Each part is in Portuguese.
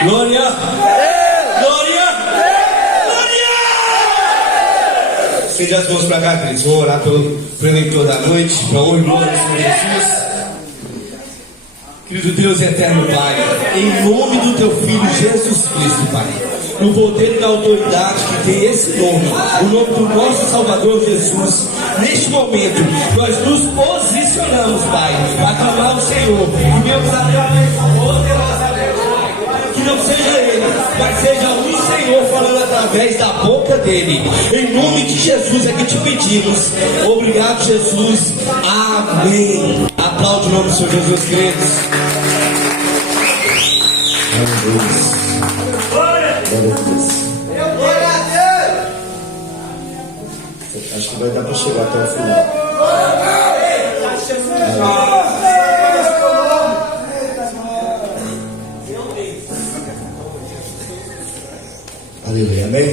Glória! Glória! Glória! Estende as mãos para cá, queridos. Vou orar pelo eleitor da noite, para honra e glória do Senhor Jesus. Querido Deus e eterno Pai, em nome do Teu Filho Jesus Cristo, Pai, no poder e na autoridade que tem esse nome, o nome do nosso Salvador Jesus, neste momento, nós nos posicionamos, Pai, para clamar o Senhor, e Deus através poderosamente, que não seja Ele, mas seja o Senhor falando através da boca dele. Em nome de Jesus é que te pedimos. Obrigado, Jesus. Amém. Aplaude o nome do Senhor Jesus, queridos. Glória a Deus. Glória a Deus. Acho que vai dar para chegar até o final. Aleluia, amém?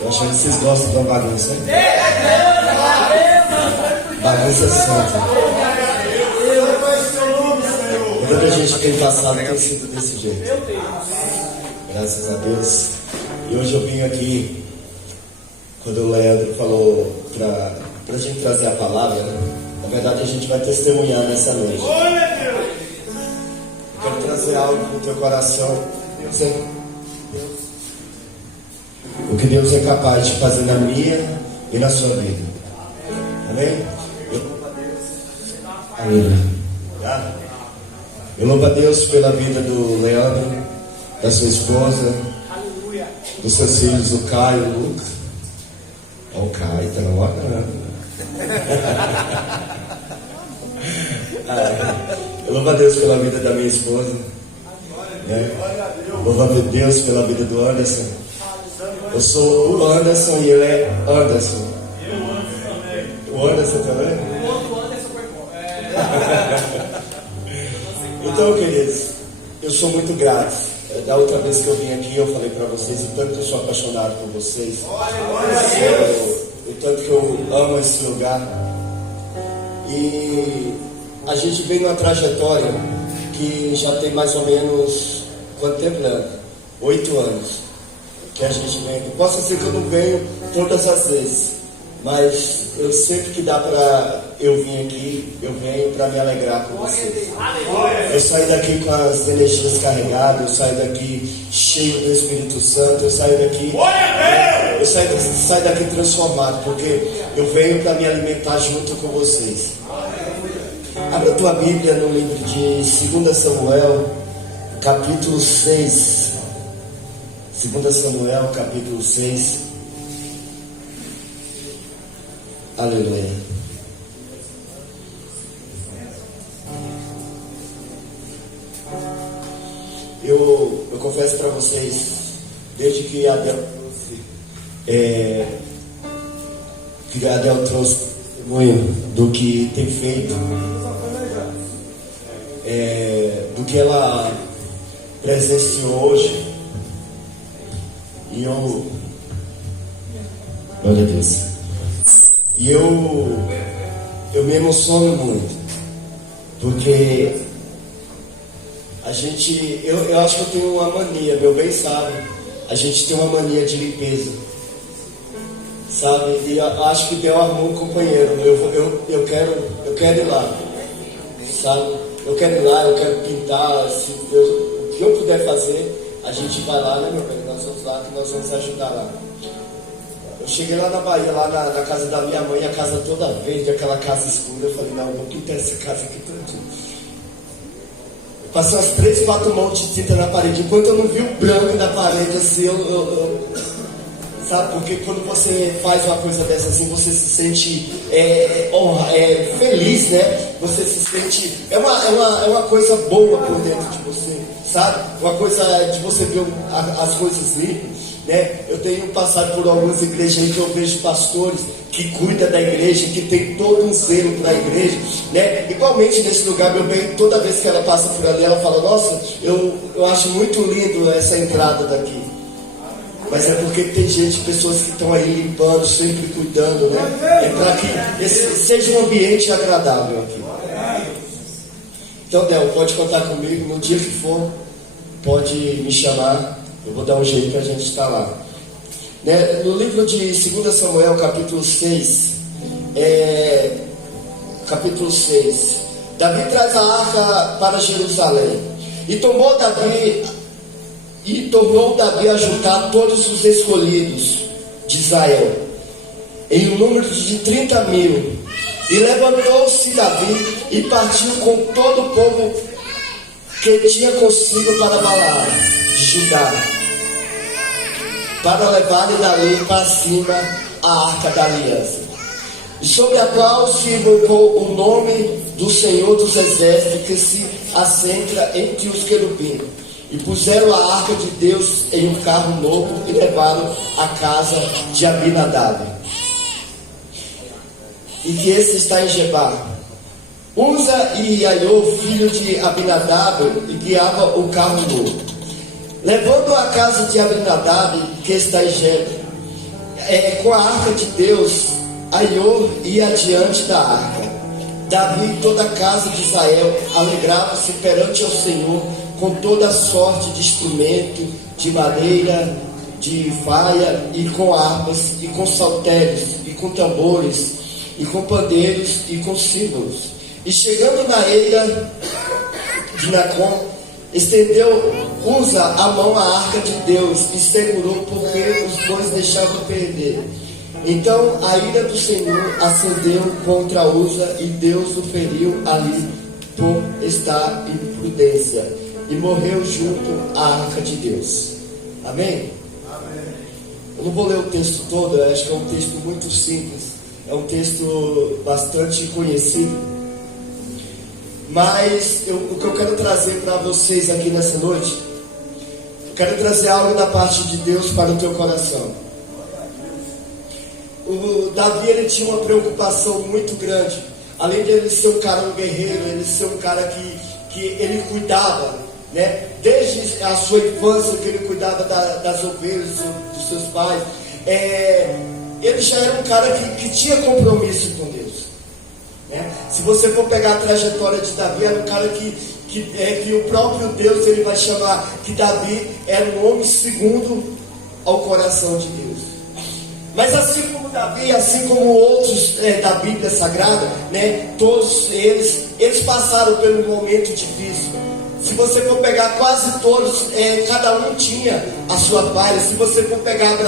Eu acho que vocês gostam da bagunça, hein? Bagunça santa. Toda a gente tem passado tem sido desse jeito. Graças a Deus. E hoje eu vim aqui, quando o Leandro falou para a gente trazer a palavra, né? Na verdade a gente vai testemunhar nessa noite. Eu quero trazer algo no teu coração. O que Deus é capaz de fazer na minha e na sua vida. Amém? Aleluia. Eu louvo a Deus pela vida do Leandro, da sua esposa, dos seus filhos, o Caio, o Lucas. Olha o Caio, tá na hora. Eu louvo a Deus pela vida da minha esposa. Louvo a Deus pela vida do Anderson. Eu sou o Anderson e ele é Anderson. O Anderson também? O outro Anderson foi bom. Então, queridos, eu sou muito grato. Da outra vez que eu vim aqui, eu falei para vocês o tanto que eu sou apaixonado por vocês. O tanto que eu amo esse lugar. E a gente vem numa trajetória que já tem mais ou menos, quanto tempo, Leandro? 8 anos. Que a gente vem. Possa ser que eu não venho todas as vezes, mas eu sempre que dá para eu vir aqui, eu venho para me alegrar com vocês. Eu saio daqui com as energias carregadas, eu saio daqui cheio do Espírito Santo, eu saio daqui transformado, porque eu venho para me alimentar junto com vocês. Abra a tua Bíblia no livro de 2 Samuel, capítulo 6. 2 Samuel, capítulo 6. Aleluia. Eu confesso para vocês, desde que a Adel trouxe testemunho do que tem feito, do que ela presenciou hoje, e glória a Deus. E eu me emociono muito, porque eu acho que eu tenho uma mania, meu bem sabe, a gente tem uma mania de limpeza, sabe? E eu acho que Deus arrumou um companheiro. Eu quero ir lá, sabe? Eu quero ir lá, eu quero pintar. Se Deus, o que eu puder fazer, a gente vai lá, né, meu bem? Nós vamos lá, que nós vamos ajudar lá. Eu cheguei lá na Bahia, lá na casa da minha mãe, a casa toda verde, aquela casa escura. Eu falei, não, eu vou pintar essa casa aqui tudo. Eu passei umas 3, 4 mãos de tinta na parede. Enquanto eu não vi o branco da parede, assim, sabe? Porque quando você faz uma coisa dessa assim, você se sente feliz, né? Você se sente... É uma coisa boa por dentro de você, sabe? Uma coisa de você ver as coisas limpas. Né? Eu tenho passado por algumas igrejas aí que eu vejo pastores que cuidam da igreja, que tem todo um zelo para a igreja, né? Igualmente nesse lugar, meu bem, toda vez que ela passa por ali, ela fala, nossa, eu acho muito lindo essa entrada daqui. Mas é porque tem gente, pessoas que estão aí limpando, sempre cuidando, né? É para que esse seja um ambiente agradável aqui. Então, Del, pode contar comigo no dia que for. pode me chamar, eu vou dar um jeito para a gente estar lá. Né? No livro de 2 Samuel, capítulo 6, Davi traz a arca para Jerusalém. E tornou Davi a juntar todos os escolhidos de Israel, em um número de 30.000. E levantou-se Davi e partiu com todo o povo que tinha consigo para Balaam de Judá, para levar-lhe dali para cima a arca da aliança, sobre a qual se invocou o nome do Senhor dos Exércitos, que se assenta entre os querubins. E puseram a arca de Deus em um carro novo e levaram à casa de Abinadab, e que esse está em Gebá. Uza e Aiô, filho de Abinadab, guiava o carro novo. Levando a casa de Abinadab, que está em Gebá, com a arca de Deus, Aiô ia adiante da arca. Davi e toda a casa de Israel alegravam-se perante o Senhor com toda sorte de instrumento, de madeira, de faia, e com harpas, e com saltérios, e com tambores, e com pandeiros, e com símbolos. E chegando na eira de Nacon, estendeu Uza a mão à arca de Deus e segurou, porque os bois deixavam perder. Então a ira do Senhor acendeu contra Uza, e Deus o feriu ali por estar em imprudência, e morreu junto à arca de Deus. Amém? Amém. Eu não vou ler o texto todo, eu acho que é um texto muito simples, é um texto bastante conhecido, mas o que eu quero trazer para vocês aqui nessa noite, eu quero trazer algo da parte de Deus para o teu coração. O Davi, ele tinha uma preocupação muito grande, além de ele ser um cara, um guerreiro, ele ser um cara que ele cuidava, né? Desde a sua infância, que ele cuidava das ovelhas dos seus pais, ele já era um cara que tinha compromisso com Deus, né? Se você for pegar a trajetória de Davi, era um cara que o próprio Deus, ele vai chamar que Davi era um homem segundo ao coração de Deus. Mas assim como Davi, assim como outros da Bíblia Sagrada, né, todos eles passaram por um momento difícil. Se você for pegar quase todos, cada um tinha a sua falha. Se você for pegar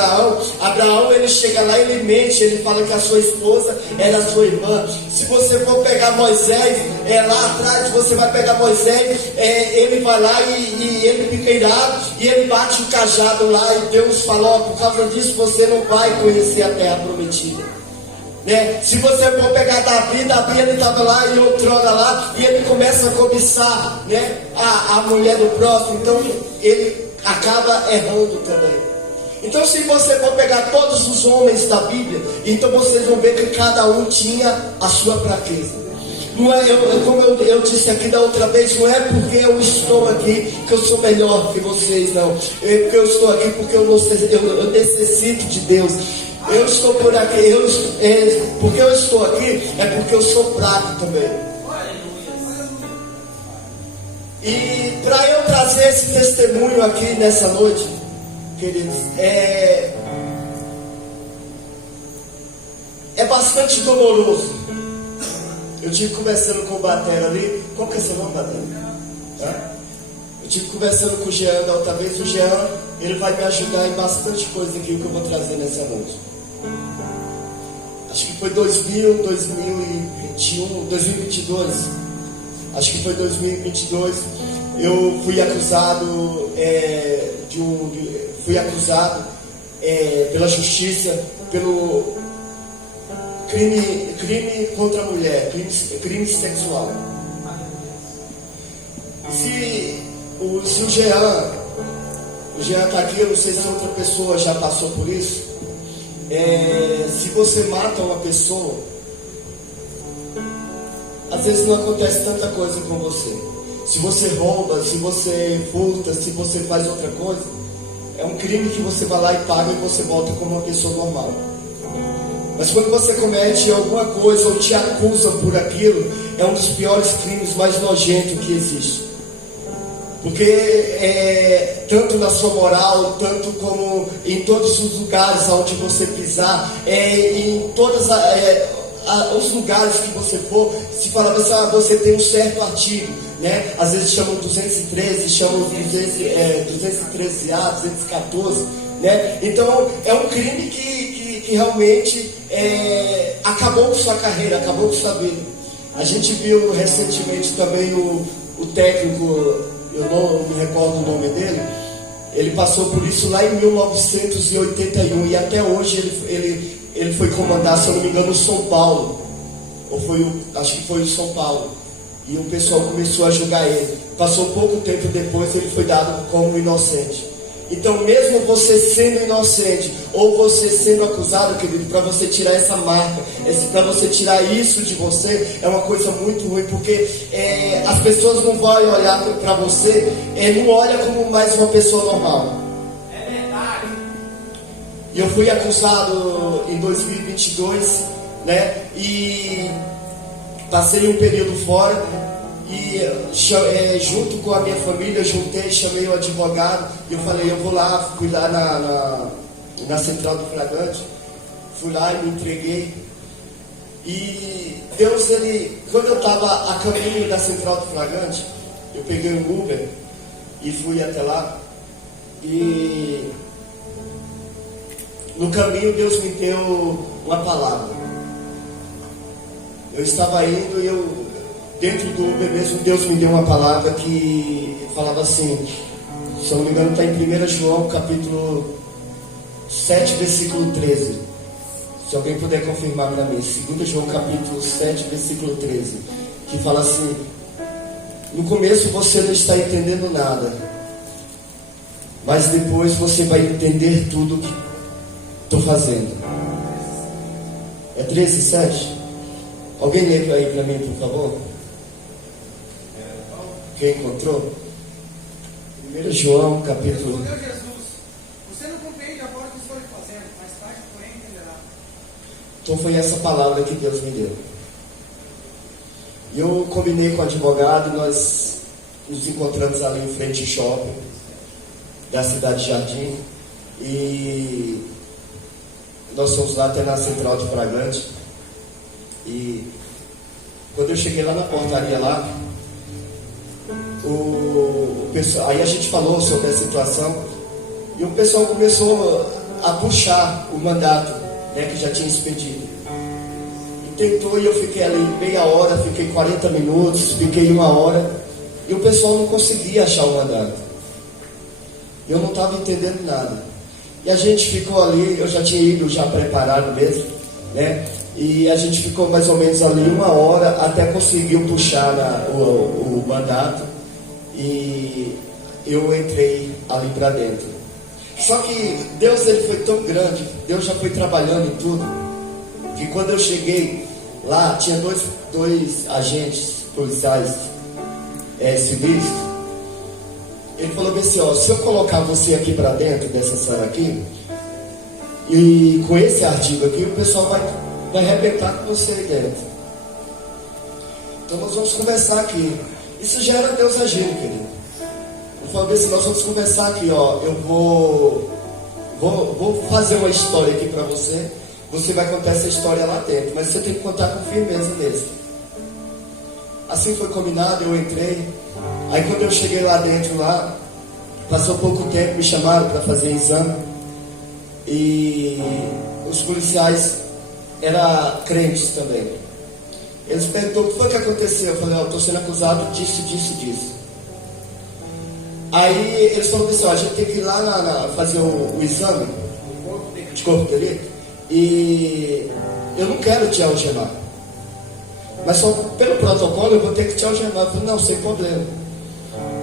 Abraão, ele chega lá, ele mente, ele fala que a sua esposa era sua irmã. Se você for pegar Moisés, lá atrás você vai pegar Moisés, ele vai lá e ele fica irado, e ele bate o cajado lá, e Deus fala, por causa disso você não vai conhecer a terra prometida. Né? Se você for pegar Davi, ele estava lá e outrora lá, e ele começa a cobiçar, né, a mulher do próximo, então ele acaba errando também. Então, se você for pegar todos os homens da Bíblia, então vocês vão ver que cada um tinha a sua fraqueza. Não é, como eu disse aqui da outra vez, não é porque eu estou aqui que eu sou melhor que vocês, não. É porque eu estou aqui porque eu necessito de Deus. Eu estou por aqui, porque eu estou aqui, é porque eu sou fraco também. E para eu trazer esse testemunho aqui nessa noite, queridos, é bastante doloroso. Eu tive conversando com o Batera ali. Qual que é seu nome, Batera? Eu tive conversando com o Jean da outra vez. O Jean, ele vai me ajudar em bastante coisa aqui que eu vou trazer nessa noite. Acho que foi 2021, 2022. Acho que foi 2022. Eu fui acusado pela justiça pelo crime contra a mulher, crime sexual. Se o Jean está aqui, eu não sei se outra pessoa já passou por isso. Se você mata uma pessoa, às vezes não acontece tanta coisa com você. Se você rouba, se você furta, se você faz outra coisa, é um crime que você vai lá e paga e você volta como uma pessoa normal. Mas quando você comete alguma coisa ou te acusa por aquilo, é um dos piores crimes mais nojentos que existe. Porque tanto na sua moral, tanto como em todos os lugares onde você pisar, em todos os lugares que você for, se falar assim, você tem um certo artigo, né? Às vezes chamam 213, chamam 213A, 214, né? Então é um crime que realmente acabou com sua carreira, acabou com sua vida. A gente viu recentemente também o técnico, eu não me recordo o nome dele, ele passou por isso lá em 1981 e até hoje ele foi comandar, se eu não me engano, o São Paulo, acho que foi o São Paulo, e o pessoal começou a julgar ele. Passou pouco tempo depois, ele foi dado como inocente. Então, mesmo você sendo inocente, ou você sendo acusado, querido, para você tirar essa marca, para você tirar isso de você, é uma coisa muito ruim, porque as pessoas não vão olhar para você, não olha como mais uma pessoa normal. É verdade. E eu fui acusado em 2022, né? E passei um período fora. E junto com a minha família, chamei o advogado e eu falei, eu vou lá, fui lá na central do flagrante, fui lá e me entreguei. E Deus, quando eu estava a caminho da central do flagrante, eu peguei um Uber e fui até lá. E no caminho Deus me deu uma palavra. Eu estava indo e dentro do Uber mesmo, Deus me deu uma palavra que falava assim, se eu não me engano está em 1 João capítulo 7, versículo 13. Se alguém puder confirmar para mim, 2 João capítulo 7, versículo 13, que fala assim, no começo você não está entendendo nada, mas depois você vai entender tudo que estou fazendo. É 13, 7? Alguém lê aí para mim, por favor? Quem encontrou? 1 João, capítulo... Meu Jesus, você não compreende agora o que estou lhe fazendo, mais tarde, porém, entenderá. Então foi essa palavra que Deus me deu. E eu combinei com o advogado, nós nos encontramos ali em frente ao shopping da cidade de Jardim. E nós fomos lá até na central de flagrante. E quando eu cheguei lá na portaria lá, o pessoal, aí a gente falou sobre a situação e o pessoal começou a puxar o mandato, né, que já tinha expedido. E tentou, e eu fiquei ali meia hora, fiquei 40 minutos, fiquei 1 hora e o pessoal não conseguia achar o mandato. Eu não estava entendendo nada. E a gente ficou ali, eu já tinha ido já preparado mesmo, né? E a gente ficou mais ou menos ali 1 hora até conseguir puxar o mandato. E eu entrei ali para dentro. Só que Deus, ele foi tão grande, Deus já foi trabalhando em tudo, que quando eu cheguei lá, tinha dois agentes policiais civis. Ele falou assim, ó, se eu colocar você aqui para dentro dessa sala aqui, e com esse artigo aqui, o pessoal vai arrebentar com você aí dentro. Então nós vamos conversar aqui. Isso já era Deus agindo, querido. Ele falou assim, nós vamos conversar aqui, ó. Eu vou fazer uma história aqui para você. Você vai contar essa história lá dentro, mas você tem que contar com firmeza mesmo. Assim foi combinado, eu entrei. Aí quando eu cheguei lá dentro, passou pouco tempo, me chamaram para fazer exame. E os policiais eram crentes também. Eles perguntaram o que foi que aconteceu. Eu falei, eu estou sendo acusado disso. Aí eles falaram assim, ó, a gente tem que ir lá fazer o exame de corpo de delito. E eu não quero te algemar, mas só pelo protocolo eu vou ter que te algemar. Eu falei, não, sem problema.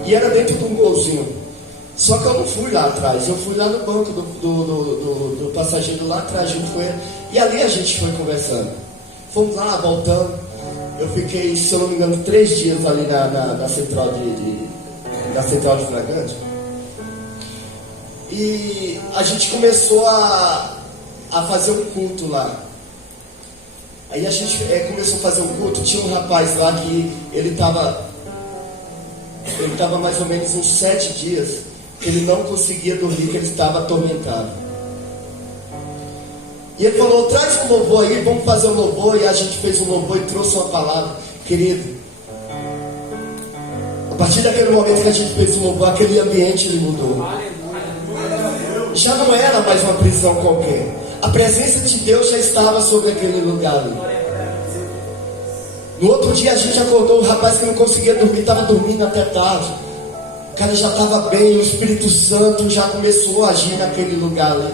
E era dentro de um golzinho. Só que eu não fui lá atrás, eu fui lá no banco do passageiro lá atrás junto com ele. E ali a gente foi conversando. Fomos lá, voltando. Eu fiquei, se eu não me engano, 3 dias ali na central de flagrante. E a gente começou a fazer um culto lá. Aí a gente começou a fazer um culto. Tinha um rapaz lá que ele estava ele estava mais ou menos uns 7 dias que ele não conseguia dormir, que ele estava atormentado. E ele falou, traz um louvor aí, vamos fazer um louvor. E a gente fez um louvor e trouxe uma palavra. Querido, a partir daquele momento que a gente fez um louvor, aquele ambiente ele mudou. Já não era mais uma prisão qualquer. A presença de Deus já estava sobre aquele lugar ali. No outro dia a gente acordou, o rapaz que não conseguia dormir, estava dormindo até tarde. O cara já estava bem, o Espírito Santo já começou a agir naquele lugar ali.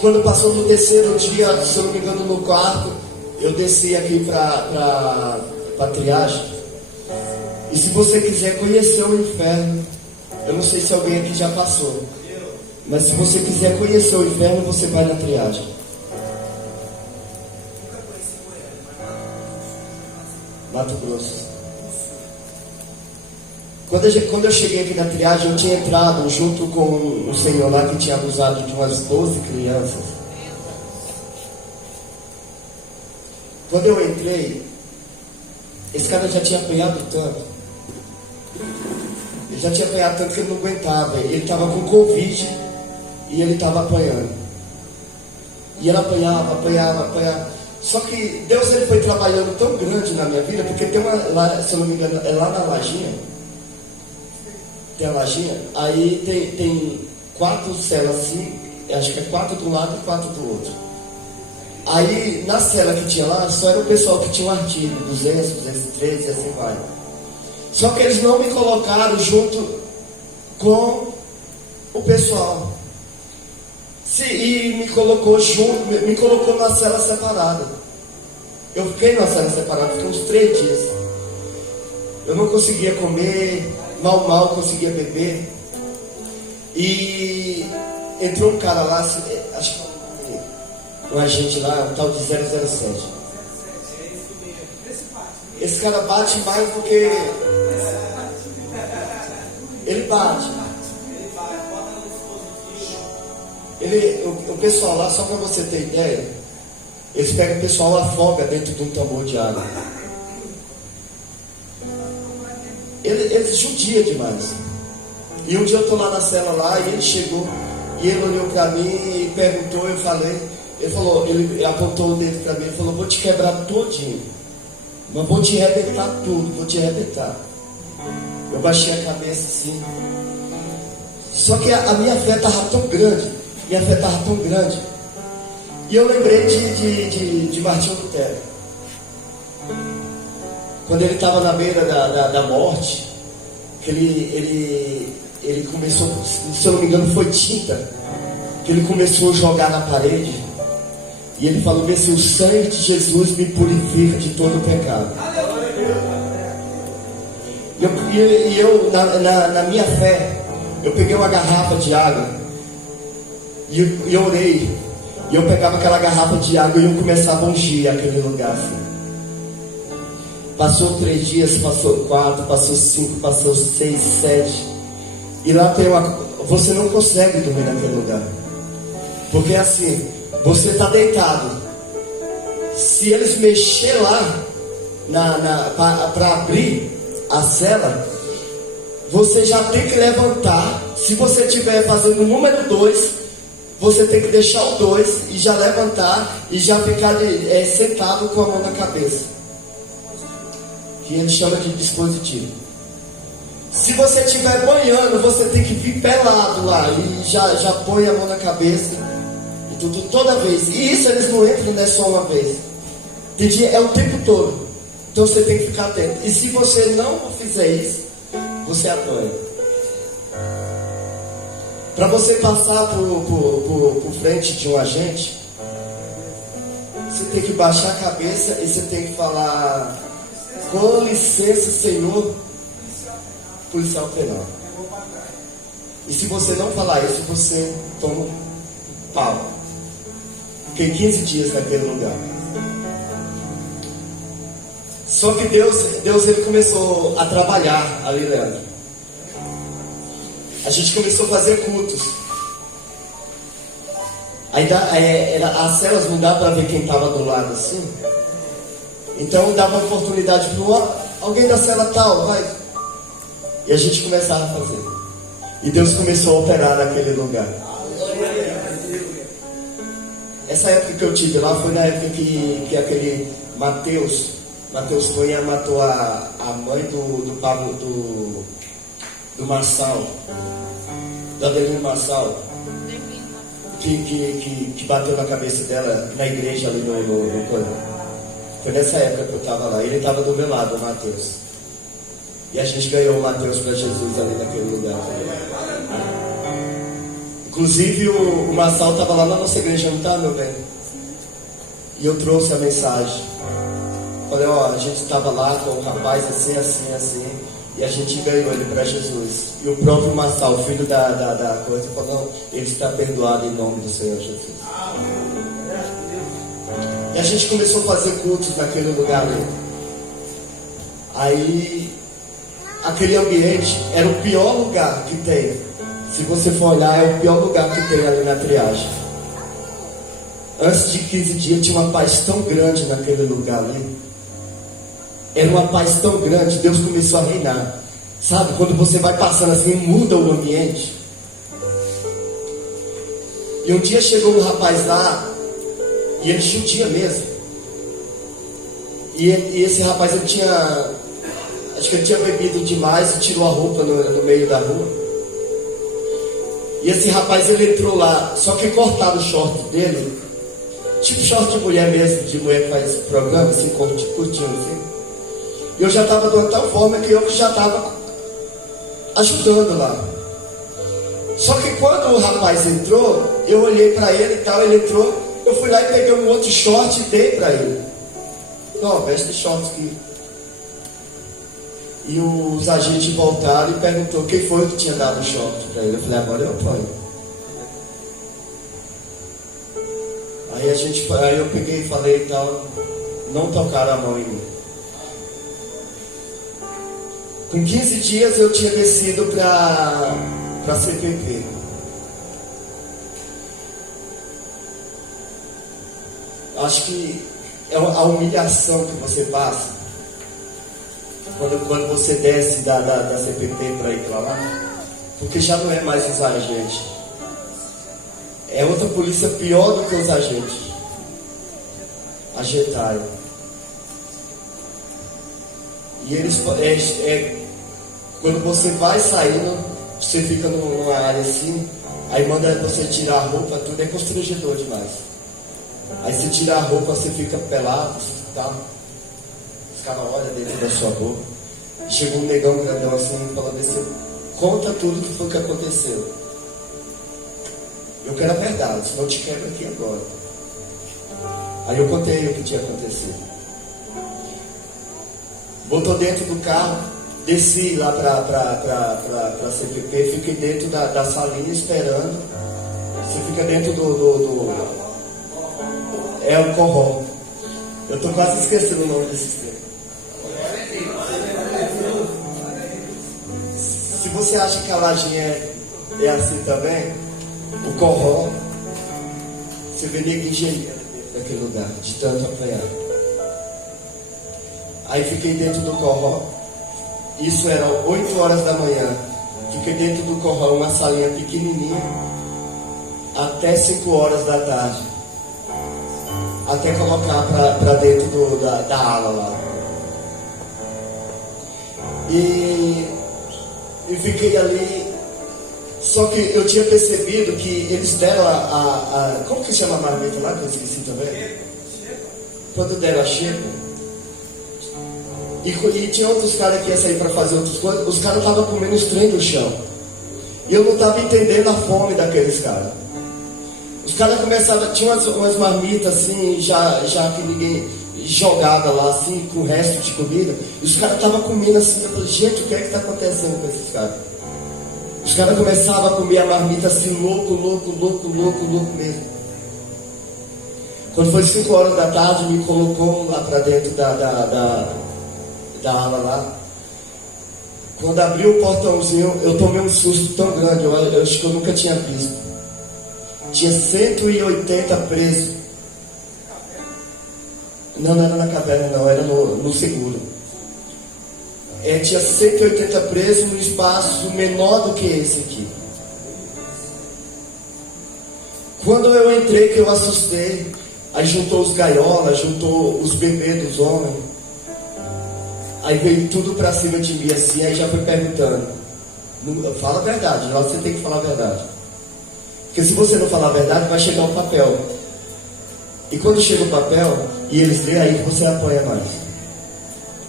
Quando passou no terceiro dia, se eu não me engano, no quarto, eu desci aqui para a triagem. E se você quiser conhecer o inferno, eu não sei se alguém aqui já passou, mas se você quiser conhecer o inferno, você vai na triagem. Mato Grosso. Quando eu cheguei aqui na triagem, eu tinha entrado junto com um senhor lá que tinha abusado de umas 12 crianças. Quando eu entrei, esse cara já tinha apanhado tanto. Ele já tinha apanhado tanto que ele não aguentava. Ele estava com Covid e ele estava apanhando. E ele apanhava. Só que Deus ele foi trabalhando tão grande na minha vida, porque tem uma, lá, se eu não me engano, é lá na Lajinha. Tem a Lajinha, aí tem 4 celas assim, acho que é 4 de um lado e 4 do outro. Aí na cela que tinha lá, só era o pessoal que tinha um artigo, 200, 213 e assim vai. Só que eles não me colocaram junto com o pessoal. E me colocou na cela separada. Eu fiquei na cela separada, fiquei uns 3 dias. Eu não conseguia comer, mal conseguia beber. E entrou um cara lá, acho que um agente lá, um tal de 007. Esse cara bate mais do que... Ele bate. O pessoal lá, só para você ter ideia, eles pegam o pessoal, afoga dentro de um tambor de água. Eles judiam demais. E um dia eu estou lá na cela lá, e ele chegou, e ele olhou para mim e perguntou, eu falei, ele apontou o dedo para mim e falou, vou te quebrar todinho, mas vou te arrebentar tudo, vou te arrebentar. Eu baixei a cabeça assim. Só que a minha fé estava tão grande. E eu lembrei de Martinho Lutero. Quando ele estava na beira da morte, que ele começou, se eu não me engano foi tinta, que ele começou a jogar na parede. E ele falou, vê se o sangue de Jesus me purifica de todo o pecado. E eu na minha fé, eu peguei uma garrafa de água. E eu orei. E eu pegava aquela garrafa de água e eu começava a ungir aquele lugar assim. Passou 3 dias, passou 4, passou 5, passou 6, 7. E lá tem você não consegue dormir naquele lugar. Porque assim, você está deitado. Se eles mexer lá para abrir a cela, você já tem que levantar. Se você estiver fazendo o número 2, você tem que deixar o 2 e já levantar e já ficar sentado com a mão na cabeça, que ele chama de dispositivo. Se você estiver banhando, você tem que vir pelado lá e já põe a mão na cabeça e tudo, toda vez. E isso eles não entram, não é só uma vez. É o tempo todo. Então você tem que ficar atento. E se você não fizer isso, você apanha. Para você passar por frente de um agente, você tem que baixar a cabeça e você tem que falar, com licença, senhor policial penal. E se você não falar isso, você toma um pau. Fiquei 15 dias naquele lugar. Só que Deus ele começou a trabalhar ali, Leandro. A gente começou a fazer cultos. Aí as celas não dá para ver quem estava do lado assim. Então eu dava oportunidade para alguém da cela tal, vai. E a gente começava a fazer. E Deus começou a operar naquele lugar. Essa época que eu tive lá foi na época que aquele Mateus Cunha matou a mãe do Pablo, do Marçal, do Adelino Marçal, que bateu na cabeça dela na igreja ali no Cunha. Foi nessa época que eu estava lá. Ele estava do meu lado, o Mateus. E a gente ganhou o Mateus para Jesus ali naquele lugar. Inclusive o Marçal estava lá na nossa igreja, não está, meu bem? E eu trouxe a mensagem. Falei, a gente estava lá com um rapaz assim, e a gente ganhou ele para Jesus. E o próprio Marçal, filho da coisa, falou, ele está perdoado em nome do Senhor Jesus. E a gente começou a fazer cultos naquele lugar ali. Aí, aquele ambiente era o pior lugar que tem. Se você for olhar, é o pior lugar que tem ali na triagem. Antes de 15 dias, tinha uma paz tão grande naquele lugar ali. Era uma paz tão grande, Deus começou a reinar. Sabe, quando você vai passando assim, muda o ambiente. E um dia chegou um rapaz lá, e ele chutia mesmo. E esse rapaz, ele tinha, acho que ele tinha bebido demais e tirou a roupa no meio da rua. E esse rapaz, ele entrou lá, só que cortaram o short dele, tipo short de mulher mesmo, de mulher que faz programa, assim, curtinho assim. E eu já estava de uma tal forma que eu já estava ajudando lá. Só que quando o rapaz entrou, eu olhei para ele e tal, ele entrou, eu fui lá e peguei um outro short e dei para ele. Não, veste short aqui. E os agentes voltaram e perguntou quem foi que tinha dado o short para ele. Eu falei, agora eu ponho. Aí eu peguei e falei e tal, não tocaram a mão em mim. Com 15 dias eu tinha descido para CPP. Acho que é a humilhação que você passa quando você desce da CPP para ir para lá, porque já não é mais os agentes. É outra polícia pior do que os agentes. Agentário. E eles, quando você vai saindo, você fica numa área assim, aí manda você tirar a roupa, tudo é constrangedor demais. Aí você tira a roupa, você fica pelado, tá? Os caras olham dentro da sua boca. Chega um negão grandão assim, falando assim, conta tudo que foi que aconteceu. Eu quero a verdade, senão eu te quebro aqui agora. Aí eu contei o que tinha acontecido. Botou dentro do carro, desci lá para CPP, fiquei dentro da salinha esperando. Você fica dentro é o Corró. Eu estou quase esquecendo o nome desse sistema. Se você acha que a lajinha é assim também, o Corró, você vê negligencia naquele lugar, de tanto apanhar. Aí fiquei dentro do Corró. Isso era 8 horas da manhã. Fiquei dentro do Corró, uma salinha pequenininha, até 5 horas da tarde. Até colocar para dentro da ala lá. E fiquei ali. Só que eu tinha percebido que eles deram como que chama a marmita lá, que eu esqueci também? Quando deram a xepa. E tinha outros caras que iam sair para fazer outras coisas. Os caras estavam comendo os trem no chão. E eu não estava entendendo a fome daqueles caras. Os caras começavam, tinha umas marmitas assim, já que ninguém jogada lá assim, com o resto de comida. E os caras estavam comendo assim. Eu falei, gente, o que é que está acontecendo com esses caras? Os caras começavam a comer a marmita assim, louco mesmo. Quando foi 5 horas da tarde, me colocou lá para dentro da ala lá. Quando abriu o portãozinho, eu tomei um susto tão grande, eu acho que eu nunca tinha visto. Tinha 180 presos Não era na caverna, não, era no seguro. Tinha 180 presos num espaço menor do que esse aqui. Quando eu entrei, que eu assustei, aí juntou os gaiolas, juntou os bebês dos homens. Aí veio tudo pra cima de mim assim, aí já foi perguntando. Fala a verdade, lá você tem que falar a verdade. Porque se você não falar a verdade, vai chegar um papel. E quando chega o papel, e eles lêem, aí você apanha mais.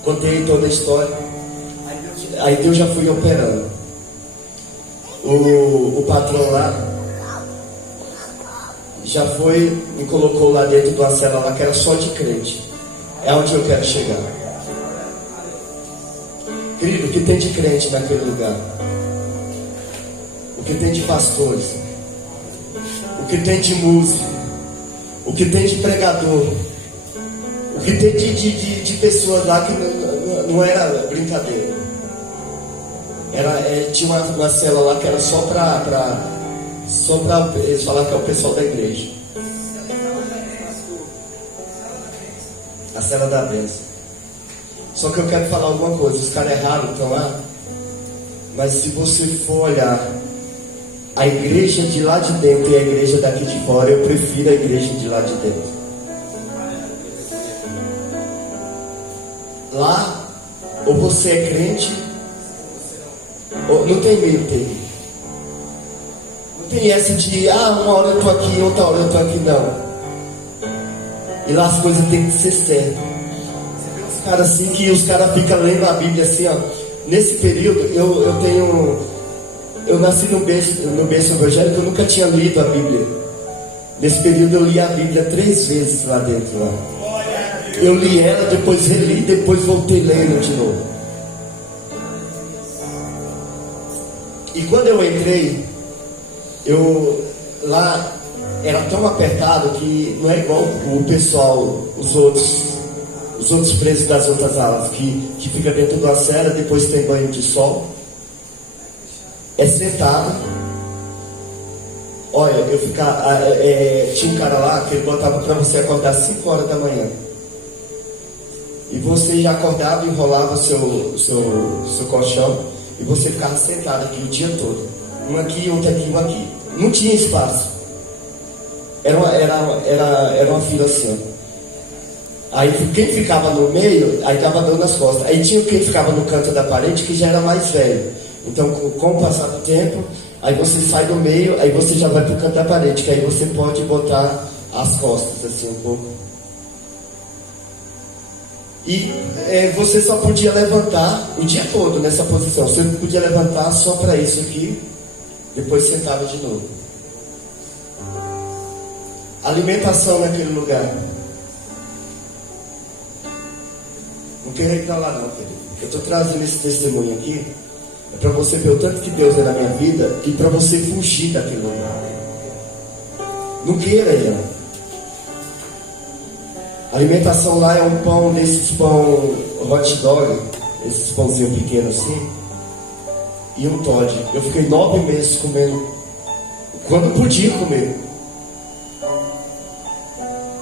Contei toda a história. Aí Deus já foi operando. O patrão lá já foi, me colocou lá dentro de uma cela lá que era só de crente. É onde eu quero chegar. Querido, o que tem de crente naquele lugar? O que tem de pastores? O que tem de músico? O que tem de pregador? O que tem de pessoas lá que não era brincadeira. Tinha uma cela lá que era só para eles falaram que é o pessoal da igreja. A cela da bênção. Só que eu quero falar alguma coisa. Os caras erraram, estão lá. Mas se você for olhar a igreja de lá de dentro e a igreja daqui de fora, eu prefiro a igreja de lá de dentro. Lá, ou você é crente, ou não tem meio termo. Não tem essa de, uma hora eu estou aqui, outra hora eu estou aqui, não. E lá as coisas têm que ser certas. Cara, assim que os caras ficam lendo a Bíblia assim, ó. Nesse período, eu nasci no berço evangélico, eu nunca tinha lido a Bíblia. Nesse período eu li a Bíblia 3 vezes lá dentro. Lá. Eu li ela, depois reli, depois voltei lendo de novo. E quando eu entrei, lá era tão apertado que não é igual o pessoal, os outros presos das outras alas, que fica dentro de uma cela, depois tem banho de sol. É sentado. Olha, tinha um cara lá que ele botava para você acordar às 5 horas da manhã. E você já acordava, enrolava o seu colchão e você ficava sentado aqui o dia todo. Um aqui, outro aqui, um aqui. Não tinha espaço. Era uma fila assim. Aí quem ficava no meio, aí dava dor nas costas. Aí tinha quem ficava no canto da parede, que já era mais velho. Então, com o passar do tempo, aí você sai do meio, aí você já vai pro canto da parede, que aí você pode botar as costas assim um pouco. E você só podia levantar o dia todo nessa posição. Você não podia levantar só para isso aqui, depois sentava de novo. Alimentação naquele lugar. Não quero ir para lá não, querido. Eu estou trazendo esse testemunho aqui para você ver o tanto que Deus é na minha vida e para você fugir daquele lugar. Não queira ir não. A alimentação lá é um pão desses pão hot dog, esses pãozinhos pequenos assim, e um Todd. Eu fiquei 9 meses comendo quando podia comer.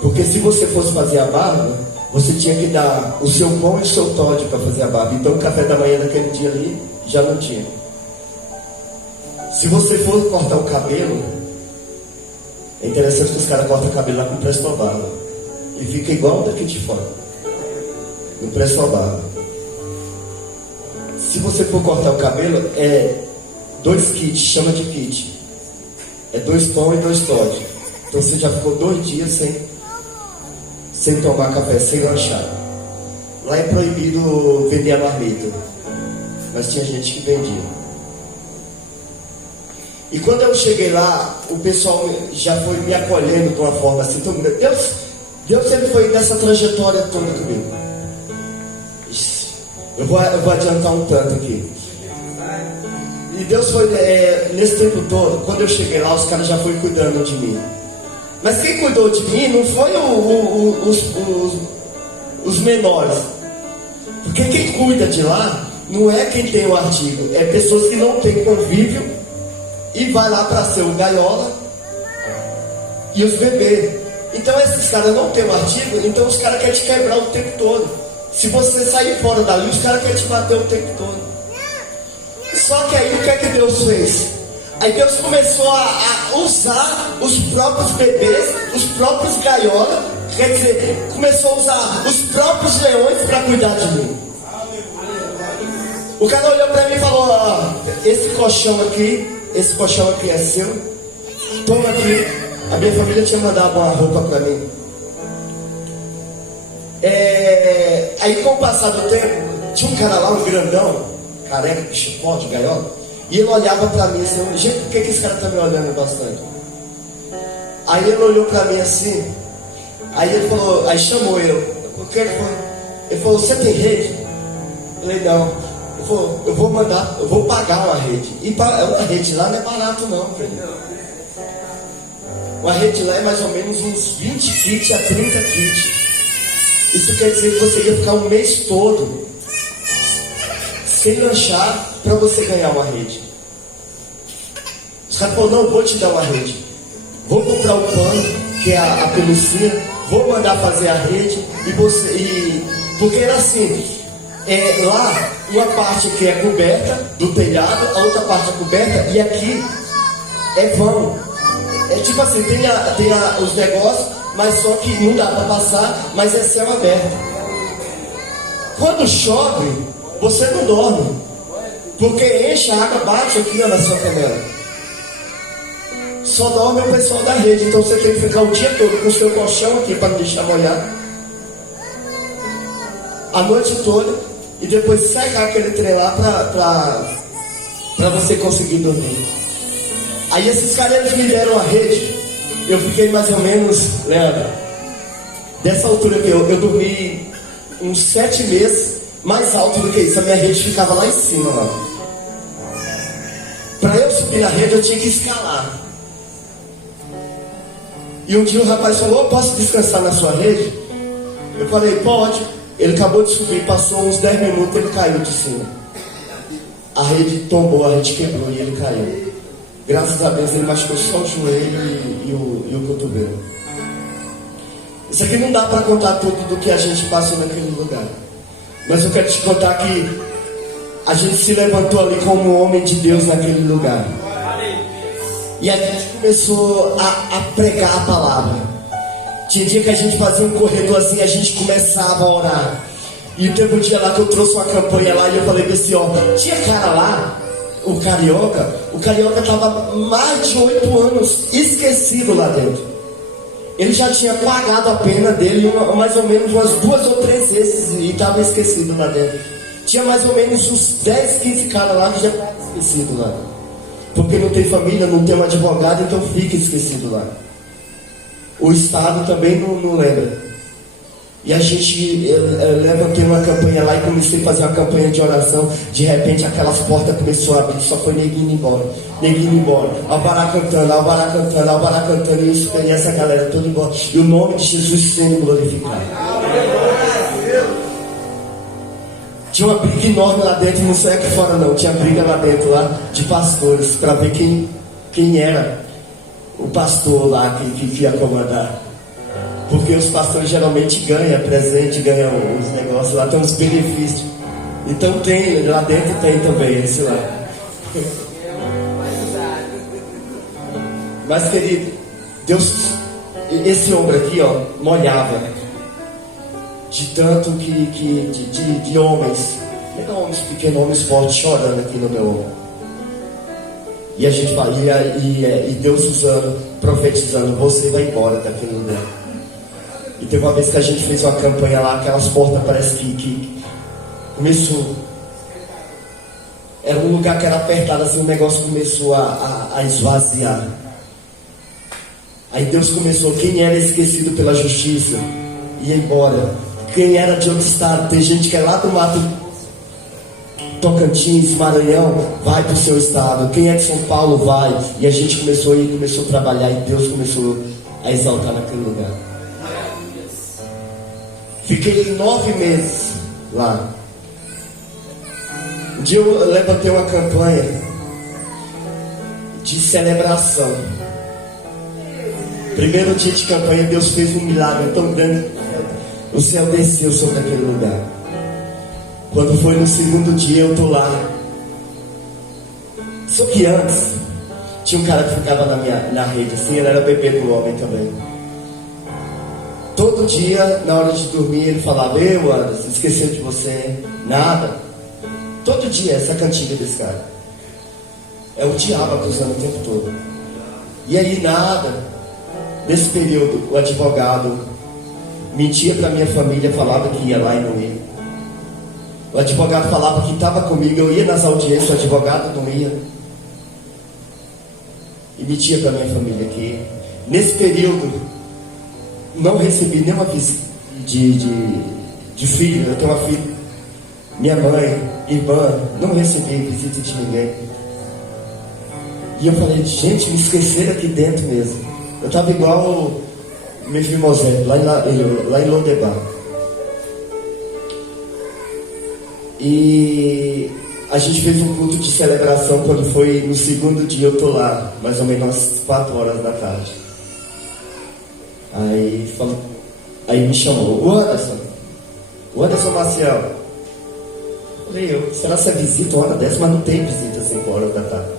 Porque se você fosse fazer a barba, você tinha que dar o seu pão e o seu Todd para fazer a barba. Então o café da manhã daquele dia ali já não tinha. Se você for cortar o cabelo, é interessante que os caras cortam o cabelo lá com presto barba. E fica igual daqui de fora. Não presto barba. Se você for cortar o cabelo, é 2 kits, chama de kit. É 2 pão e 2 Todd. Então você já ficou 2 dias sem tomar café, sem lanchar. Lá é proibido vender a marmita, mas tinha gente que vendia. E quando eu cheguei lá, o pessoal já foi me acolhendo de uma forma assim tão grande. Deus sempre foi dessa trajetória toda comigo. Eu vou adiantar um tanto aqui. E Deus foi, nesse tempo todo, quando eu cheguei lá, os caras já foram cuidando de mim. Mas quem cuidou de mim não foi os menores. Porque quem cuida de lá não é quem tem o artigo, é pessoas que não têm convívio e vai lá para ser o gaiola e os bebês. Então esses caras não tem um artigo, então os caras querem te quebrar o tempo todo. Se você sair fora dali, os caras querem te bater o tempo todo. Só que aí o que é que Deus fez? Aí Deus começou a usar os próprios bebês, os próprios gaiolas, quer dizer, começou a usar os próprios leões para cuidar de mim. O cara olhou para mim e falou: esse colchão aqui é seu, toma aqui. A minha família tinha mandado uma roupa para mim. Aí com o passar do tempo, tinha um cara lá, um grandão, careca, de chicote, de gaiola, e ele olhava para mim assim: gente, por que esse cara tá me olhando bastante? Aí ele olhou para mim assim, aí ele falou, aí chamou eu: o que foi? Ele falou: você tem rede? Eu falei: não. Ele falou: eu vou pagar uma rede. E uma rede lá não é barato não, filho. Uma rede lá é mais ou menos uns 20 kits a 30 kits. Isso quer dizer que você ia ficar um mês todo sem lanchar para você ganhar uma rede. Os caras falaram: não, vou te dar uma rede. Vou comprar o pano, que é a pelucinha, vou mandar fazer a rede porque era assim, lá uma parte aqui é coberta do telhado, a outra parte é coberta e aqui é vão. É tipo assim, tem os negócios, mas só que não dá para passar, mas é céu aberto. Quando chove, você não dorme, porque enche, a água bate aqui na sua canela. Só dorme o pessoal da rede, então você tem que ficar o dia todo com o seu colchão aqui para não deixar molhar, a noite toda, e depois secar aquele trem lá para você conseguir dormir. Aí esses caras, eles me deram a rede. Eu fiquei mais ou menos, Leandro, dessa altura aqui, eu dormi uns 7 meses mais alto do que isso. A minha rede ficava lá em cima, lá. Para eu subir na rede, eu tinha que escalar. E um dia o rapaz falou: posso descansar na sua rede? Eu falei: pode. Ele acabou de subir, passou uns 10 minutos, ele caiu de cima. A rede tombou, a rede quebrou e ele caiu. Graças a Deus ele machucou só o joelho e o cotovelo. Isso aqui não dá para contar tudo do que a gente passou naquele lugar. Mas eu quero te contar que a gente se levantou ali como homem de Deus naquele lugar. E a gente começou a pregar a palavra. Tinha dia que a gente fazia um corredorzinho, a gente começava a orar. E teve um dia lá que eu trouxe uma campanha lá e eu falei pra esse homem: tinha cara lá, o Carioca estava mais de 8 anos esquecido lá dentro. Ele já tinha pagado a pena dele mais ou menos umas 2 ou 3 vezes e estava esquecido lá dentro. Tinha mais ou menos uns 10, 15 caras lá que já estavam esquecidos lá. Porque não tem família, não tem um advogado, então fica esquecido lá. O Estado também não lembra. E a gente, eu levantei uma campanha lá e comecei a fazer uma campanha de oração. De repente aquelas portas começaram a abrir, só foi neguinho embora. Neguinho embora, Alvará cantando, Alvará cantando, Alvará cantando, e essa galera toda embora. E o nome de Jesus sendo glorificado. Tinha uma briga enorme lá dentro, não sei aqui fora não. Tinha briga lá dentro, lá de pastores, para ver quem era o pastor lá que ia comandar. Porque os pastores geralmente ganham presente, ganham os negócios, lá tem uns benefícios. Então tem, lá dentro tem também esse lá. Mas querido, Deus, esse ombro aqui, ó, molhava. De tanto de homens, não homens pequenos, homens fortes, chorando aqui no meu ombro. E a gente vai, e Deus usando, profetizando: você vai embora daquele lugar. E teve uma vez que a gente fez uma campanha lá, aquelas portas parece que começou. Era um lugar que era apertado assim, o negócio começou a esvaziar. Aí Deus começou: quem era esquecido pela justiça ia embora. Quem era de outro estado, tem gente que é lá do mato Tocantins, Maranhão, vai para o seu estado. Quem é de São Paulo vai. E a gente começou a ir, começou a trabalhar, e Deus começou a exaltar naquele lugar. Fiquei 9 meses lá. Um dia eu levantei uma campanha de celebração. Primeiro dia de campanha, Deus fez um milagre tão grande. O céu desceu sobre aquele lugar. Quando foi no segundo dia, eu tô lá. Só que antes, tinha um cara que ficava na rede, assim, ele era bebê do homem também. Todo dia, na hora de dormir, ele falava: eu, Anderson, esqueceu de você. Nada. Todo dia, essa cantiga desse cara. É o diabo acusando o tempo todo. E aí, nada. Nesse período, o advogado mentia para minha família, falava que ia lá e não ia. O advogado falava que estava comigo, eu ia nas audiências, o advogado não ia. E mentia para minha família que nesse período não recebi nenhuma visita de filho. Eu tenho uma filha, minha mãe, irmã, não recebi visita de ninguém. E eu falei: gente, me esqueceram aqui dentro mesmo. Eu estava igual o Mefibosete, lá em Lodebar. E a gente fez um culto de celebração. Quando foi no segundo dia, eu tô lá, mais ou menos às 4 horas da tarde. Aí me chamou: o Anderson Maciel. Falei: será que é visita uma hora dessa? Mas não tem visita às 5 horas da tarde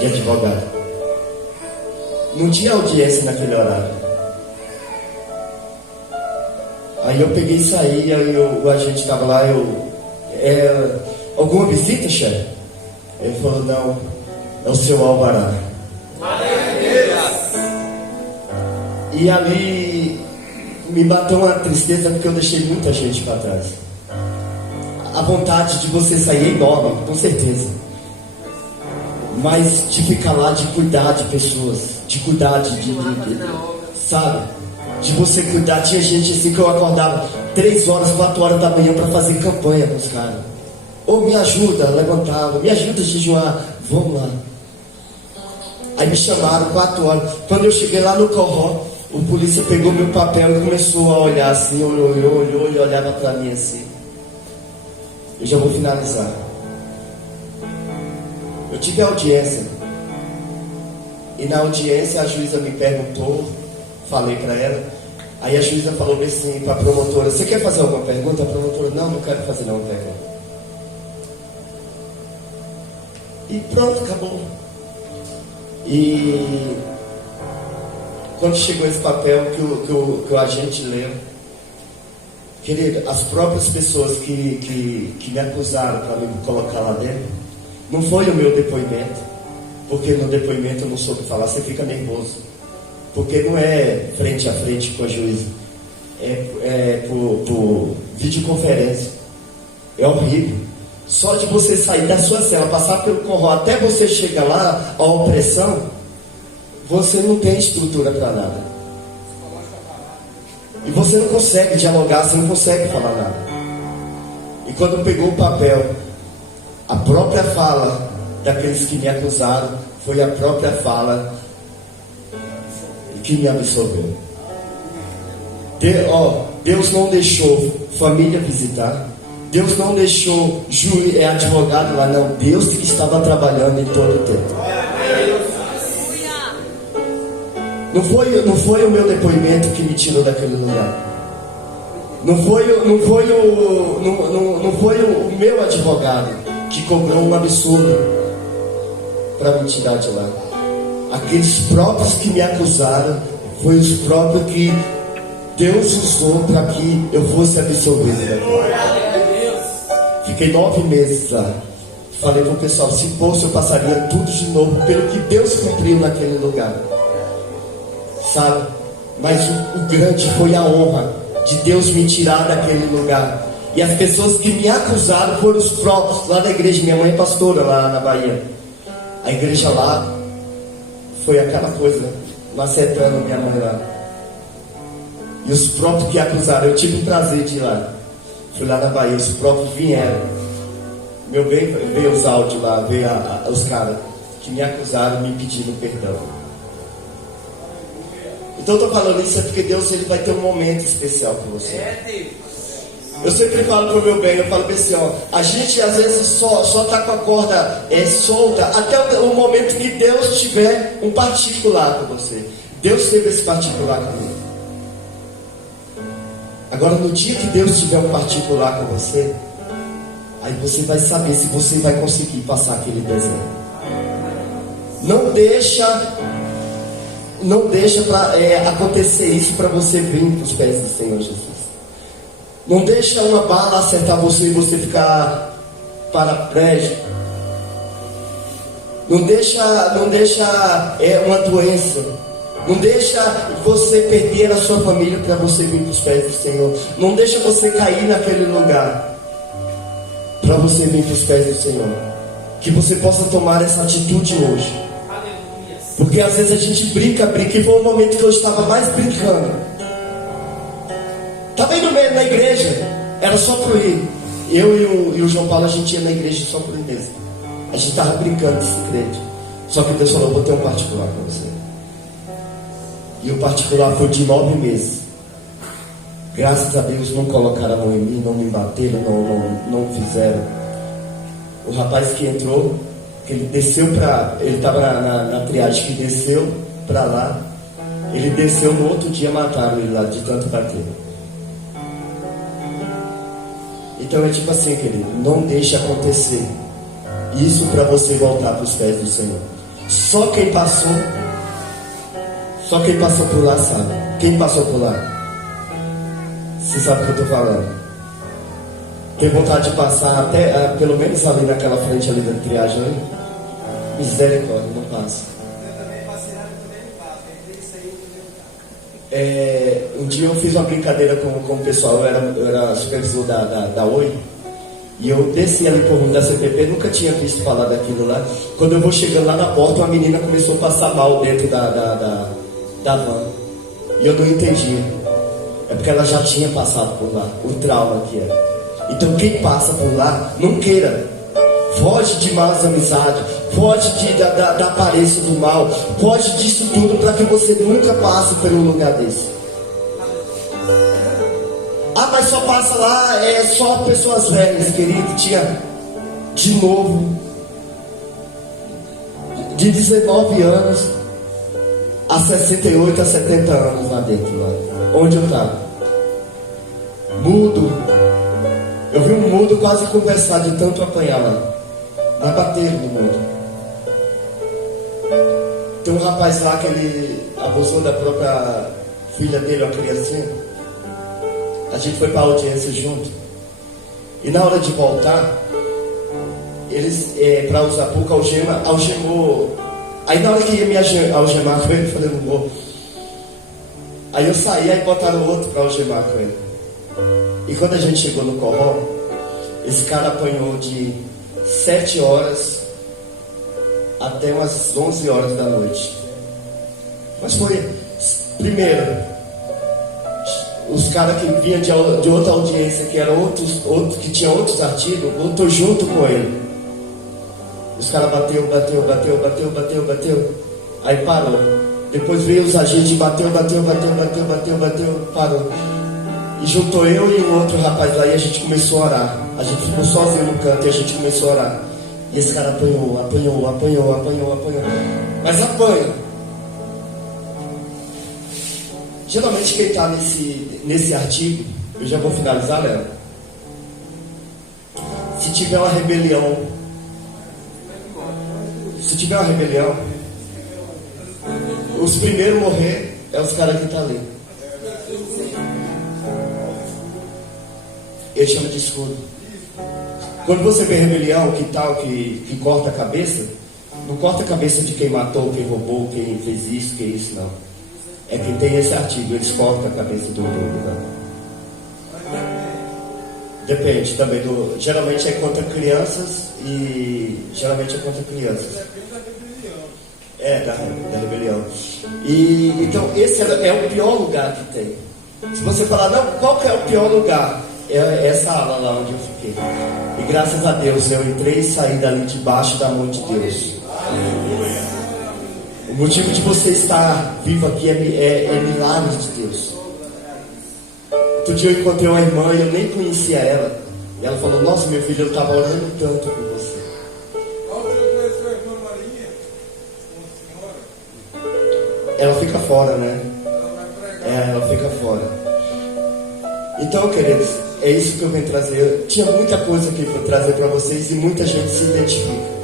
de advogado. Não tinha audiência naquele horário. Aí eu peguei e saí. Aí o agente estava lá. Alguma visita, chefe? Ele falou: não, é o seu alvará. E ali me bateu uma tristeza, porque eu deixei muita gente para trás. A vontade de você sair é enorme, com certeza. Mas de ficar lá, de cuidar de pessoas, de cuidar sabe? De você cuidar. Tinha gente assim que eu acordava 3 horas, 4 horas da manhã para fazer campanha com os caras. Ou me ajuda, levantava, me ajuda a jejuar, vamos lá. Aí me chamaram 4 horas. Quando eu cheguei lá no Corró, o polícia pegou meu papel e começou a olhar assim, olhou e olhava para mim assim. Eu já vou finalizar. Eu tive audiência. E na audiência a juíza me perguntou, falei para ela. Aí a juíza falou assim para a promotora: você quer fazer alguma pergunta? A promotora: não quero fazer nenhuma pergunta. E pronto, acabou. E quando chegou esse papel que o agente leu, querido, as próprias pessoas que me acusaram para me colocar lá dentro, não foi o meu depoimento, porque no depoimento eu não soube falar. Você fica nervoso, porque não é frente a frente com a juíza, é por videoconferência. É horrível. Só de você sair da sua cela, passar pelo Corró, até você chegar lá, a opressão, você não tem estrutura para nada. E você não consegue dialogar, você não consegue falar nada. E quando pegou o papel, a própria fala daqueles que me acusaram foi a própria fala que me absolveu. Deus não deixou família visitar. Deus não deixou advogado lá, não. Deus que estava trabalhando em todo o tempo. Não foi o meu depoimento que me tirou daquele lugar. Não foi o meu advogado que cobrou um absurdo para me tirar de lá. Aqueles próprios que me acusaram, foi os próprios que Deus usou para que eu fosse absolvido. Fiquei 9 meses lá. Falei para o pessoal: se fosse, eu passaria tudo de novo, pelo que Deus cumpriu naquele lugar. Sabe? Mas o grande foi a honra de Deus me tirar daquele lugar. E as pessoas que me acusaram foram os próprios lá da igreja. Minha mãe é pastora lá na Bahia. A igreja lá foi aquela coisa, macetando minha mãe lá. E os próprios que acusaram, eu tive o prazer de ir lá. Fui lá na Bahia, os próprios vieram. Meu bem, veio os áudios lá, veio os caras que me acusaram me pedindo perdão. Então eu estou falando isso porque Deus, ele vai ter um momento especial com você. Eu sempre falo pro meu bem, eu falo assim, a gente às vezes só tá com a corda solta até o momento que Deus tiver um particular com você. Deus teve esse particular comigo. Agora, no dia que Deus tiver um particular com você, aí você vai saber se você vai conseguir passar aquele desenho. Não deixa acontecer isso para você vir para os pés do Senhor Jesus. Não deixa uma bala acertar você e você ficar paraplégico. Não deixa uma doença. Não deixa você perder a sua família para você vir para os pés do Senhor. Não deixa você cair naquele lugar para você vir para os pés do Senhor. Que você possa tomar essa atitude hoje. Porque às vezes a gente brinca. E foi o momento que eu estava mais brincando. Estava indo mesmo na igreja. Era só por ir. Eu e o João Paulo, a gente ia na igreja só por ir mesmo. A gente estava brincando de segredo. Só que Deus falou, vou ter um particular com você. E o particular foi de 9 meses. Graças a Deus não colocaram a mão em mim, não me bateram, não fizeram. O rapaz que entrou, ele desceu ele estava na triagem que desceu para lá. Ele desceu, no outro dia mataram ele lá, de tanto bater. Então é tipo assim, querido, não deixe acontecer isso para você voltar para os pés do Senhor. Só quem passou por lá sabe. Quem passou por lá? Você sabe o que eu estou falando. Tem vontade de passar até, pelo menos ali naquela frente ali da triagem ali? Misericórdia, não passa. Eu também passei lá, eu também não passo. Entrei e saí, eu também não passo. Um dia eu fiz uma brincadeira com o pessoal. Eu era supervisor da Oi. E eu desci ali por rumo da CPP, nunca tinha visto falar daquilo lá. Quando eu vou chegando lá na porta, uma menina começou a passar mal dentro da van. E eu não entendi. É porque ela já tinha passado por lá, o trauma que era. Então quem passa por lá, não queira. Foge de más amizades, foge da aparência do mal, foge disso tudo para que você nunca passe por um lugar desse. Ah, mas só passa lá, só pessoas velhas, querido. Tinha de novo, de 19 anos a 68, a 70 anos lá dentro, lá onde eu estava. Mudo. Eu vi um mudo quase conversar de tanto apanhar lá. Mas bateram no mudo. Tem um rapaz lá que ele abusou da própria filha dele, uma criancinha. A gente foi para a audiência junto. E na hora de voltar, eles, para usar pouco algema, algemou. Aí na hora que ia me algemar com ele, eu falei, não vou. Aí eu saí, aí botaram outro para algemar com ele. E quando a gente chegou no corró, esse cara apanhou de 7 horas até umas 11 horas da noite. Mas foi, primeiro, os caras que vinham de outra audiência, que eram outros que tinham outros artigos, lutou junto com ele. Os caras bateu. Aí parou. Depois veio os agentes, bateu, parou. E juntou eu e um outro rapaz lá e a gente começou a orar. A gente ficou sozinho no canto e a gente começou a orar. E esse cara apanhou. Mas apanha. Geralmente quem está nesse artigo, eu já vou finalizar, Léo. Se tiver uma rebelião, os primeiros a morrer é os caras que estão ali. Ele chama de escudo. Quando você vê rebelião, que corta a cabeça, não corta a cabeça de quem matou, quem roubou, quem fez isso, quem isso, não. É quem tem esse artigo, eles cortam a cabeça do não. Depende também geralmente é contra crianças e geralmente é contra crianças. Da rebelião. E então esse é o pior lugar que tem. Se você falar, não, qual que é o pior lugar? É essa ala lá onde eu fiquei. E graças a Deus eu entrei e saí dali debaixo da mão de Deus. O motivo de você estar vivo aqui é milagre de Deus. Outro dia eu encontrei uma irmã e eu nem conhecia ela. E ela falou, nossa, meu filho, eu estava orando tanto por você. ela fica fora, né? Ela fica fora. Então, queridos, é isso que eu venho trazer. Eu tinha muita coisa aqui para trazer para vocês e muita gente se identifica.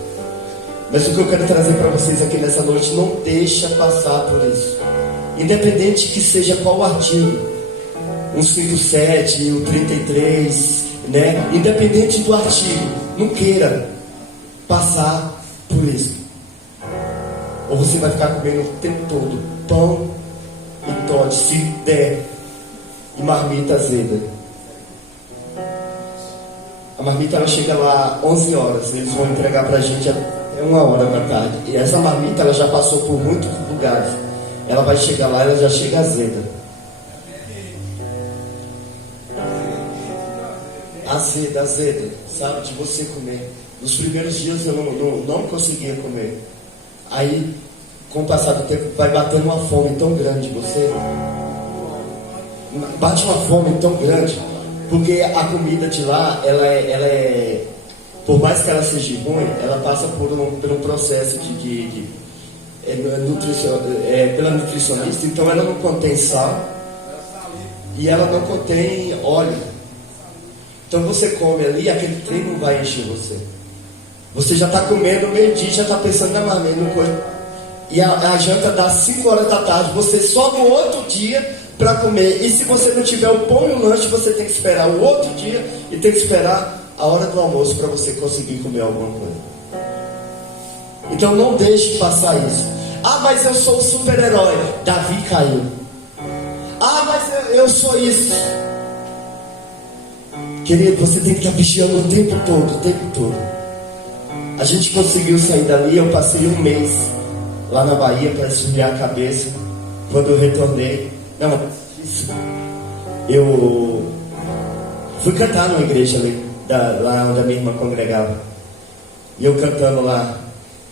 Mas o que eu quero trazer para vocês aqui nessa noite, não deixa passar por isso. Independente que seja qual artigo, 157, o 33, né? Independente do artigo, não queira passar por isso. Ou você vai ficar comendo o tempo todo pão e Toddy, se der, e marmita azeda. A marmita ela chega lá 11 horas, eles vão entregar pra gente até 1 hora da tarde. E essa marmita ela já passou por muitos lugares. Ela vai chegar lá, ela já chega azeda. Azeda, sabe, de você comer. Nos primeiros dias eu não conseguia comer. Aí, com o passar do tempo, vai batendo uma fome tão grande em você. Bate uma fome tão grande, porque a comida de lá, ela é por mais que ela seja ruim, ela passa por um processo pela nutricionista, então ela não contém sal e ela não contém óleo. Então você come ali, aquele trem não vai encher você. Você já está comendo meio-dia, já está pensando na marmita, e a janta dá 5 horas da tarde, você só no outro dia para comer. E se você não tiver o pão e o lanche, você tem que esperar o outro dia e tem que esperar a hora do almoço para você conseguir comer alguma coisa. Então não deixe passar isso. Ah, mas eu sou o super-herói. Davi caiu. Ah, mas eu sou isso. Querido, você tem que estar vigiando o tempo todo. A gente conseguiu sair dali, eu passei 1 mês lá na Bahia para esfriar a cabeça. Quando eu retornei, eu fui cantar numa igreja ali, lá onde a minha irmã congregava. E eu cantando lá,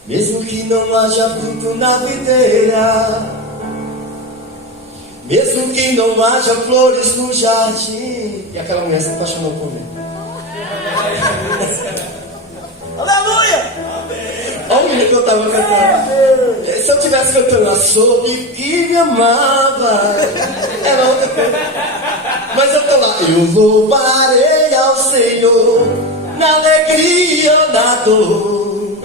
mesmo que não haja fruto na videira, mesmo que não haja flores no jardim. E aquela mulher se apaixonou por mim. Aleluia! Olha o menino que eu estava cantando. Se eu estivesse cantando lá, soube que me amava, era outra coisa. Mas eu estou lá, eu louvarei ao Senhor na alegria ou na dor.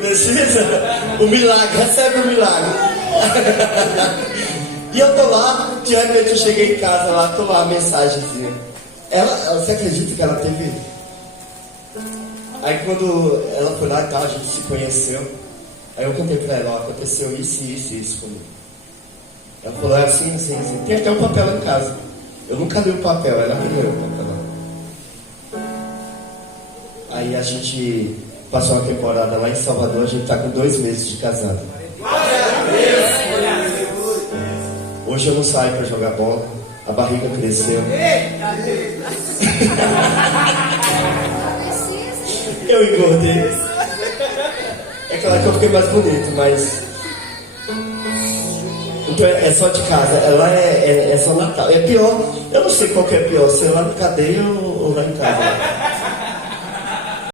Precisa? O milagre, recebe o milagre. E eu estou lá, de repente eu cheguei em casa lá, estou lá a mensagenzinha. Você acredita que ela teve? Aí quando ela foi lá e tal, a gente se conheceu. Aí eu contei pra ela, ó, aconteceu isso comigo. Ela falou, assim. Tem até um papel em casa. Eu nunca li o papel, ela me leu o papel. Aí a gente passou uma temporada lá em Salvador, a gente tá com 2 meses de casado. Hoje eu não saio pra jogar bola, a barriga cresceu. Eu engordei. É claro que eu fiquei mais bonito, mas... Então é só de casa. Ela é só Natal. É pior. Eu não sei qual que é pior, se é lá na cadeia ou lá em casa.